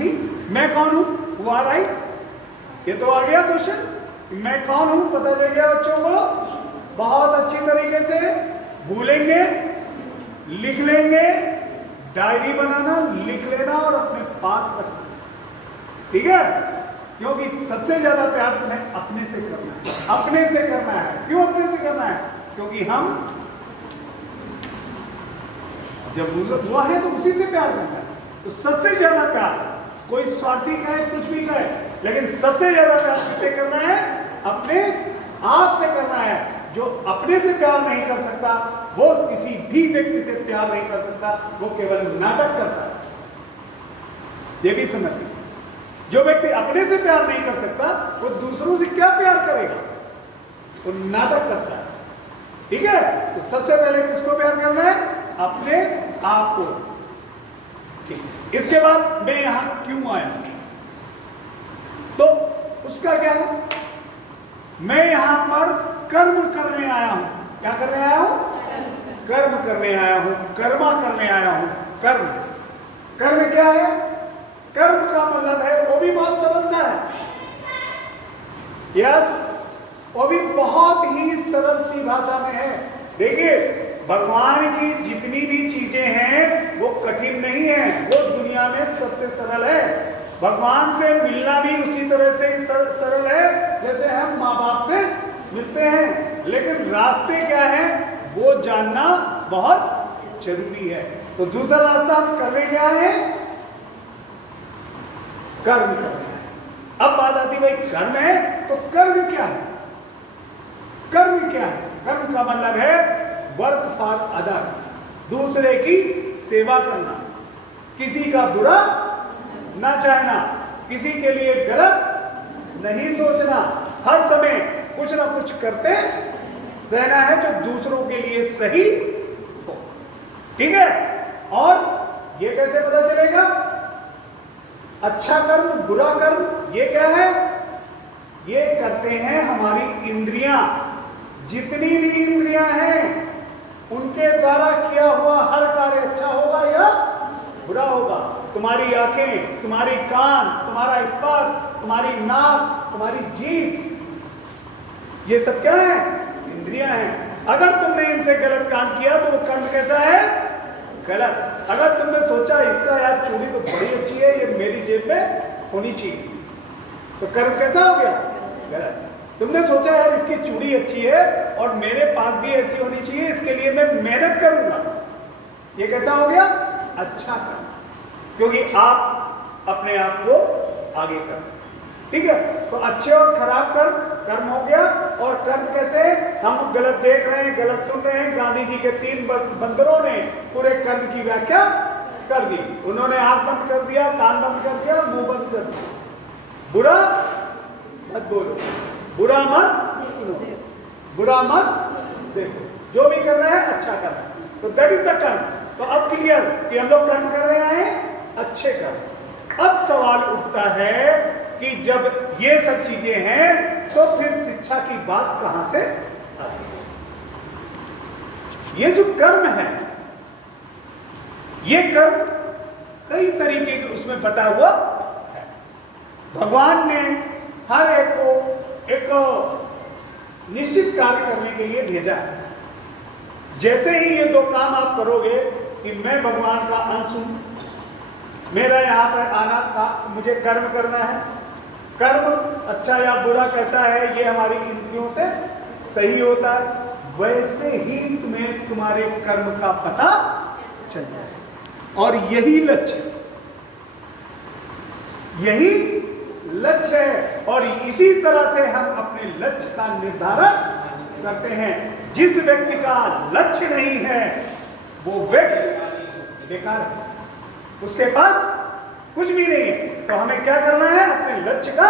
मी, मैं कौन हूं? Who are I? ये तो आ गया क्वेश्चन, मैं कौन हूं पता चल गया बच्चों को। बहुत अच्छी तरीके से भूलेंगे, लिख लेंगे, डायरी बनाना, लिख लेना और अपने पास रखना, ठीक है? क्योंकि सबसे ज्यादा प्यार तुम्हें अपने से करना है, अपने से करना है। क्यों अपने से करना है? क्योंकि हम जब बुजुर्ग हुआ है तो उसी से प्यार करना है। तो सबसे ज्यादा प्यार, कोई स्वार्थी कहे कुछ भी कहे, लेकिन सबसे ज्यादा प्यार किससे करना है? अपने आप से करना है। जो अपने से प्यार नहीं कर सकता वो किसी भी व्यक्ति से प्यार नहीं कर सकता, वो केवल नाटक करता है। ये भी समझिए, जो व्यक्ति अपने से प्यार नहीं कर सकता वो दूसरों से क्या प्यार करेगा? वो नाटक करता है, ठीक है? तो सबसे पहले किसको प्यार करना है? अपने आप को। इसके बाद मैं यहां क्यों आया, तो उसका क्या है? मैं यहां पर कर्म करने आया हूं। क्या करने आया हूं? कर्म करने आया हूं, कर्मा करने आया हूं। कर्म, कर्म क्या है? कर्म का मतलब है, वो भी बहुत सरल सा है, यस, वो भी बहुत ही सरल सी भाषा में है। देखिए, भगवान की जितनी भी चीजें हैं वो कठिन नहीं है, वो दुनिया में सबसे सरल है। भगवान से मिलना भी उसी तरह से सरल है जैसे हम माँ बाप से मिलते हैं, लेकिन रास्ते क्या है वो जानना बहुत जरूरी है। तो दूसरा रास्ता हम कर रहे क्या है? कर्म कर रहे हैं। अब बात आती भाई कर्म है तो कर्म क्या है? कर्म क्या है? कर्म का मतलब है वर्क फॉर अदर, दूसरे की सेवा करना, किसी का बुरा ना चाहना, किसी के लिए गलत नहीं सोचना, हर समय कुछ ना कुछ करते रहना है जो दूसरों के लिए सही हो, ठीक है? और ये कैसे पता चलेगा? अच्छा कर्म, बुरा कर्म, ये क्या है? ये करते हैं हमारी इंद्रियां। जितनी भी इंद्रियां हैं उनके द्वारा किया हुआ हर कार्य अच्छा होगा या बुरा होगा। तुम्हारी आंखें, तुम्हारी कान, तुम्हारा स्पर्श, तुम्हारी नाक, तुम्हारी जीभ, ये सब क्या है? इंद्रियां हैं। अगर तुमने इनसे गलत काम किया तो वो कर्म कैसा है? गलत। अगर तुमने सोचा इसका यार चूड़ी तो बड़ी अच्छी है, ये मेरी जेब में होनी चाहिए, तो कर्म कैसा हो गया? गलत। तुमने सोचा यार इसकी चूड़ी अच्छी है और मेरे पास भी ऐसी होनी चाहिए, इसके लिए मैं मेहनत करूंगा, ये कैसा हो गया? अच्छा कर्म, क्योंकि आप अपने आप को आगे कर, ठीक है? तो अच्छे और खराब कर्म हो गया। और कर्म कैसे? हम गलत देख रहे हैं, गलत सुन रहे हैं। गांधी जी के 3 बंदरों ने पूरे कर्म की व्याख्या कर दी। उन्होंने आंख बंद कर दिया, कान बंद कर दिया, मुंह बंद कर दिया। बुरा मत बोलो, बुरा मत सुनो, बुरा मत देखो, जो भी कर रहे हैं अच्छा करना है। तो दैट इज द कर्म। तो अब क्लियर कि हम लोग कर्म कर रहे हैं अच्छे कर्म। अब सवाल उठता है कि जब ये सब चीजें हैं तो फिर शिक्षा की बात कहां से आती है? ये जो कर्म है, ये कर्म कई तरीके के उसमें बटा हुआ है। भगवान ने हर एक को एक निश्चित कार्य करने के लिए भेजा है। जैसे ही ये 2 काम आप करोगे कि मैं भगवान का अंश हूं, मेरा यहां पर आना था, मुझे कर्म करना है, कर्म अच्छा या बुरा कैसा है ये हमारी इंद्रियों से सही होता है, वैसे ही तुम्हें तुम्हारे कर्म का पता चल जाए। और यही लक्ष्य, यही लक्ष्य है। और इसी तरह से हम अपने लक्ष्य का निर्धारण करते हैं। जिस व्यक्ति का लक्ष्य नहीं है वो व्यक्ति बेकार है, उसके पास कुछ भी नहीं है। तो हमें क्या करना है? अपने लक्ष्य का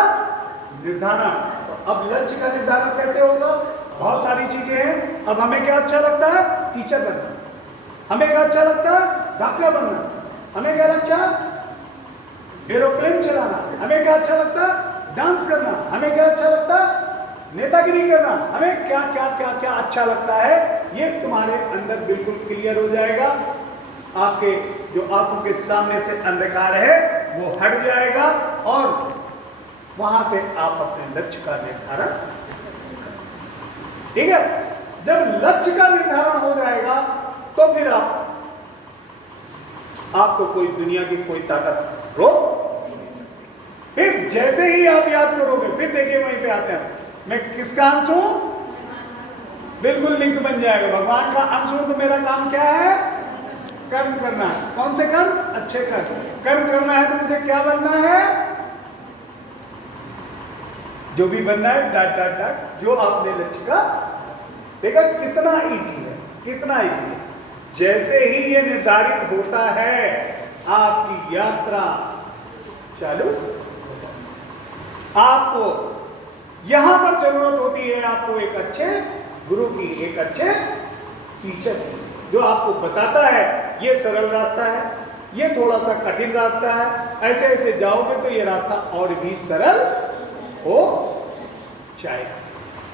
निर्धारण। तो अब लक्ष्य का निर्धारण कैसे होगा? बहुत सारी चीजें हैं। अब हमें क्या अच्छा लगता है? टीचर बनना। हमें क्या अच्छा लगता है? डॉक्टर बनना। हमें क्या लगता है? एरोप्लेन चलाना। हमें क्या अच्छा लगता है? डांस करना। हमें क्या अच्छा लगता है? नेतागिरी करना। हमें क्या क्या क्या क्या अच्छा लगता है, ये तुम्हारे अंदर बिल्कुल क्लियर हो जाएगा। आपके जो आंखों के सामने से अंधकार है वो हट जाएगा और वहां से आप अपने लक्ष्य का निर्धारण, ठीक है। जब लक्ष्य का निर्धारण हो जाएगा तो फिर आपको कोई दुनिया की कोई ताकत रोक, फिर जैसे ही आप याद करोगे, फिर देखिए वहीं पे आते हैं, मैं किसका अंश हूं, बिल्कुल लिंक बन जाएगा, भगवान का अंश हूं तो मेरा काम क्या है, कर्म करना है। कौन से कर्म, अच्छे कर्म करना है। तो मुझे क्या बनना है, जो भी बनना है, डॉट डॉट डॉट, जो आपने लक्ष्य का, देखा कितना इजी है, कितना इजी है। जैसे ही ये निर्धारित होता है आपकी यात्रा चालू। आपको यहां पर जरूरत होती है आपको एक अच्छे गुरु की, एक अच्छे टीचर की, जो आपको बताता है ये सरल रास्ता है, ये थोड़ा सा कठिन रास्ता है, ऐसे ऐसे जाओगे तो ये रास्ता और भी सरल हो जाएगा।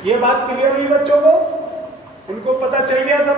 ये बात क्लियर हुई बच्चों को, उनको पता चल गया सब।